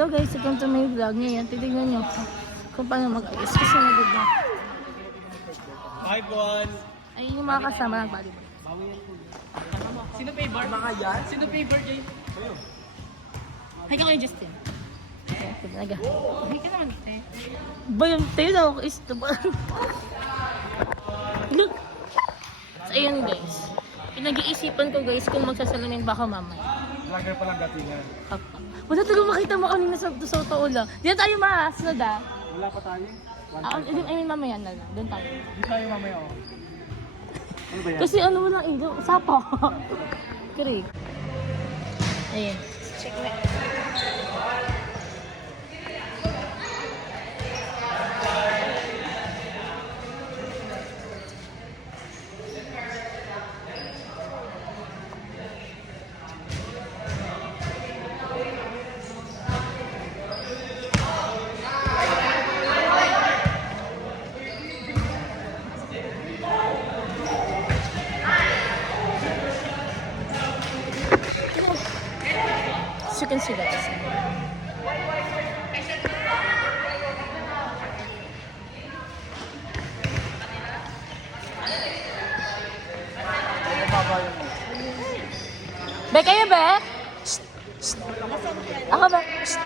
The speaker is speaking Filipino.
Hello guys, welcome to my vlog. Ngayon, titignan nyo kung paano mag-ayos. Kasi nagod na. Hi, Bon! Ayun yung mga kasama ng volleyball. Sino favor? Mga yan? Sino favor, Jay? Hi ka kayo, Justin. Ayan, talaga. Hindi ka naman, te. Ba yung tayo na ako is to ba? Look! So, ayun guys. Pinag-iisipan ko guys kung magsasalamin ba ako mamaya. Vlogger pa lang datingan. Wala talaga makita mo kanina sa totoo lang. Diyan tayo maasunod ah. Wala pa tayo. I mean mamaya na lang. Doon tayo. Hindi tayo mamaya, oh. Ano ba yan? Kasi ano walang ilaw. Sapa. Correct. Ayun. Check na. As you can see guys. Be, kayo be? Shh, shh. Ako ba? Shh.